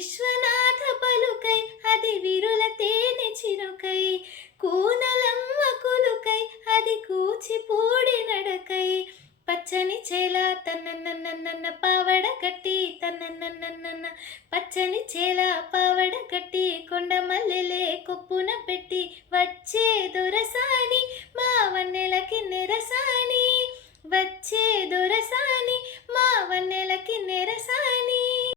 విశ్వనాథ పలుకై అది విరుల తేనె చినుకై కూనలమ్మ కులుకై అది కూచిపూడి నడకై పచ్చని చేల తన్నన్న పావడ కట్టి తన్నన్న పచ్చని చేల పావడ కట్టి కొండ మల్లెలే కొప్పున పెట్టి వచ్చే దొరసాని మా వన్నెలకి నిరసాని వచ్చే